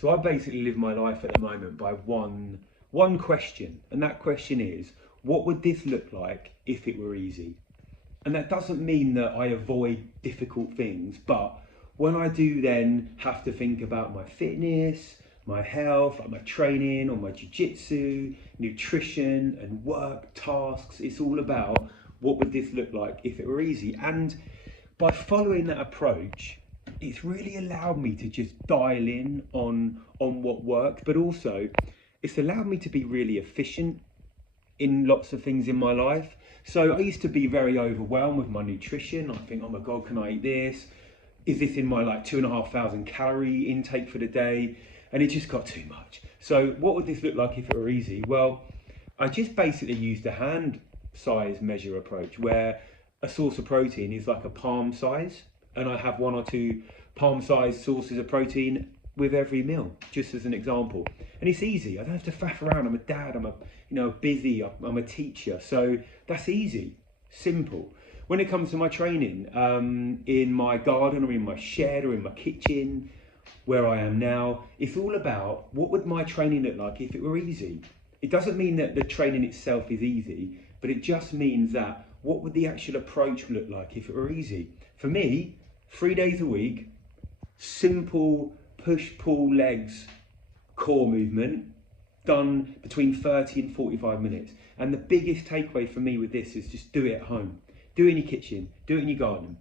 So I basically live my life at the moment by one question, and that question is, what would this look like if it were easy? And that doesn't mean that I avoid difficult things, but when I do then have to think about my fitness, my health, like my training or my jiu-jitsu, nutrition and work tasks, it's all about what would this look like if it were easy. And by following that approach, it's really allowed me to just dial in on what works, but also it's allowed me to be really efficient in lots of things in my life. So I used to be very overwhelmed with my nutrition. I think, oh my God, can I eat this? Is this in my like 2,500 calorie intake for the day? And it just got too much. So what would this look like if it were easy? Well, I just basically used a hand size measure approach where a source of protein is like a palm size, and I have one or two palm sized sources of protein with every meal, just as an example. And it's easy. I don't have to faff around. I'm a dad. I'm busy. I'm a teacher. So that's easy, simple. When it comes to my training, in my garden or in my shed or in my kitchen, where I am now, it's all about what would my training look like if it were easy. It doesn't mean that the training itself is easy, but it just means that what would the actual approach look like if it were easy? For me, 3 days a week, simple push pull legs core movement done between 30 and 45 minutes. And the biggest takeaway for me with this is just do it at home. Do it in your kitchen, do it in your garden.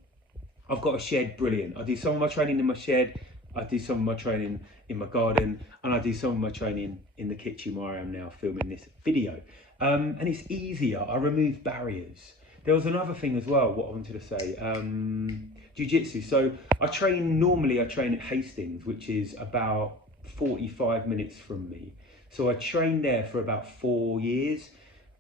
I've got a shed, brilliant. I do some of my training in my shed, I do some of my training in my garden, and I do some of my training in the kitchen where I am now filming this video. And it's easier, I remove barriers. There was another thing as well, what I wanted to say, jiu-jitsu. So I train at Hastings, which is about 45 minutes from me. So I trained there for about 4 years.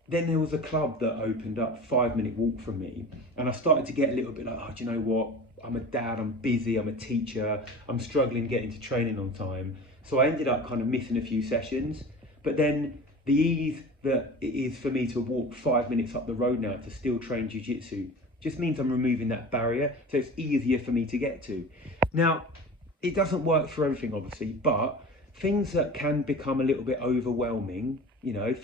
Then there was a club that opened up 5-minute walk from me, and I started to get a little bit like, oh, do you know what? I'm a dad, I'm busy, I'm a teacher, I'm struggling to get into training on time. So I ended up kind of missing a few sessions. But then the ease that it is for me to walk 5 minutes up the road now to still train jiu-jitsu just means I'm removing that barrier, so it's easier for me to get to. Now, it doesn't work for everything, obviously, but things that can become a little bit overwhelming,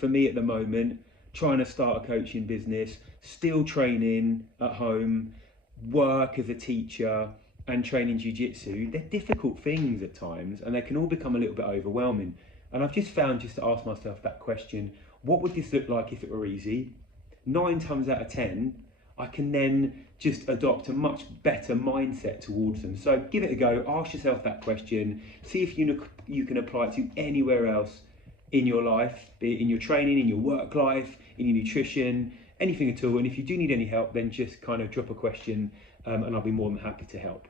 for me at the moment, trying to start a coaching business, still training at home, work as a teacher, and training jiu-jitsu, they're difficult things at times, and they can all become a little bit overwhelming. And I've just found, just to ask myself that question, what would this look like if it were easy? 9 times out of 10, I can then just adopt a much better mindset towards them. So give it a go, ask yourself that question, see if you can apply it to anywhere else in your life, be it in your training, in your work life, in your nutrition, anything at all. And if you do need any help, then just kind of drop a question, and I'll be more than happy to help.